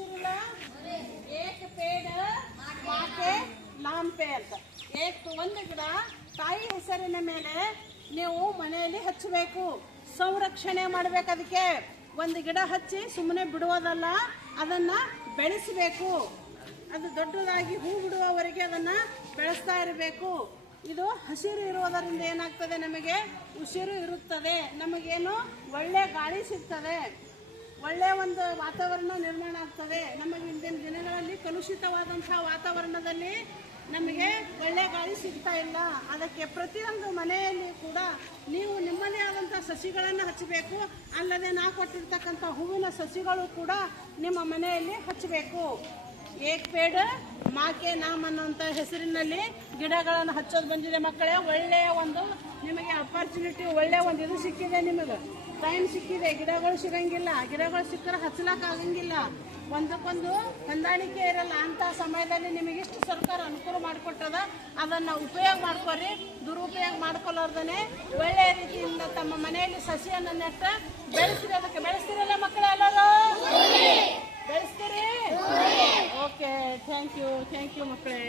ಕಲಿಸಿರಲ್ಲ ಏಕ ಪೇಡ ಮಾಕೆ ಲಾಂಪೆ ಅಂತ. ಒಂದು ಗಿಡ ತಾಯಿ ಹೆಸರಿನ ಮೇಲೆ ನೀವು ಮನೆಯಲ್ಲಿ ಹಚ್ಚಬೇಕು, ಸಂರಕ್ಷಣೆ ಮಾಡ್ಬೇಕು. ಅದಕ್ಕೆ ಒಂದು ಗಿಡ ಹಚ್ಚಿ ಸುಮ್ಮನೆ ಬಿಡುವುದಲ್ಲ, ಅದನ್ನ ಬೆಳೆಸಬೇಕು. ಅದು ದೊಡ್ಡದಾಗಿ ಹೂ ಬಿಡುವವರೆಗೆ ಅದನ್ನ ಬೆಳೆಸ್ತಾ ಇರಬೇಕು. ಇದು ಹಸಿರು ಇರುವುದರಿಂದ ಏನಾಗ್ತದೆ, ನಮಗೆ ಉಸಿರು ಇರುತ್ತದೆ, ನಮಗೇನು ಒಳ್ಳೆ ಗಾಳಿ ಸಿಗ್ತದೆ, ಒಳ್ಳೆ ಒಂದು ವಾತಾವರಣ ನಿರ್ಮಾಣ ಆಗ್ತದೆ. ನಮಗೆ ಇಂದಿನ ದಿನಗಳಲ್ಲಿ ಕಲುಷಿತವಾದಂತಹ ವಾತಾವರಣದಲ್ಲಿ ನಮಗೆ ಒಳ್ಳೆ ಗಾಳಿ ಸಿಗ್ತಾ ಇಲ್ಲ. ಅದಕ್ಕೆ ಪ್ರತಿಯೊಂದು ಮನೆಯಲ್ಲಿ ಕೂಡ ನೀವು ನಿಮ್ಮದೇ ಆದಂಥ ಸಸಿಗಳನ್ನು ಹಚ್ಚಬೇಕು. ಅಲ್ಲದೆ ನಾ ಕೊಟ್ಟಿರ್ತಕ್ಕಂಥ ಹೂವಿನ ಸಸಿಗಳು ಕೂಡ ನಿಮ್ಮ ಮನೆಯಲ್ಲಿ ಹಚ್ಚಬೇಕು. ಏಕ್ ಪೇಡ ಮಾಕೆ ನಾಮ್ ಅನ್ನೋಂಥ ಹೆಸರಿನಲ್ಲಿ ಗಿಡಗಳನ್ನು ಹಚ್ಚೋದು ಬಂದಿದೆ ಮಕ್ಕಳೇ. ಒಳ್ಳೆಯ ಒಂದು ನಿಮಗೆ ಅಪರ್ಚುನಿಟಿ, ಒಳ್ಳೆಯ ಒಂದು ಇದು ಸಿಕ್ಕಿದೆ, ನಿಮಗೆ ಟೈಮ್ ಸಿಕ್ಕಿದೆ. ಗಿಡಗಳು ಸಿಗಂಗಿಲ್ಲ, ಗಿಡಗಳು ಸಿಕ್ಕರೆ ಹಚ್ಚಲಾಕಾಗಂಗಿಲ್ಲ, ಒಂದಕ್ಕೊಂದು ಹೊಂದಾಣಿಕೆ ಇರಲ್ಲ. ಅಂಥ ಸಮಯದಲ್ಲಿ ನಿಮಗಿಷ್ಟು ಸರ್ಕಾರ ಅನುಕೂಲ ಮಾಡಿಕೊಟ್ಟದ, ಅದನ್ನು ಉಪಯೋಗ ಮಾಡ್ಕೊರಿ. ದುರುಪಯೋಗ ಮಾಡ್ಕೊಳ್ಳೋರ್ದನೆ ಒಳ್ಳೆಯ ರೀತಿಯಿಂದ ತಮ್ಮ ಮನೆಯಲ್ಲಿ ಸಸಿಯನ್ನು ನೆಟ್ಟ ಬೆಳೆಸಿರಿ. ಅದಕ್ಕೆ ಬೆಳೆಸ್ತಿರಲ್ಲ ಮಕ್ಕಳೇ, ಎಲ್ಲರೂ ಬೆಳೆಸ್ತೀರಿ? ಓಕೆ, ಥ್ಯಾಂಕ್ ಯು ಮಕ್ಕಳೇ.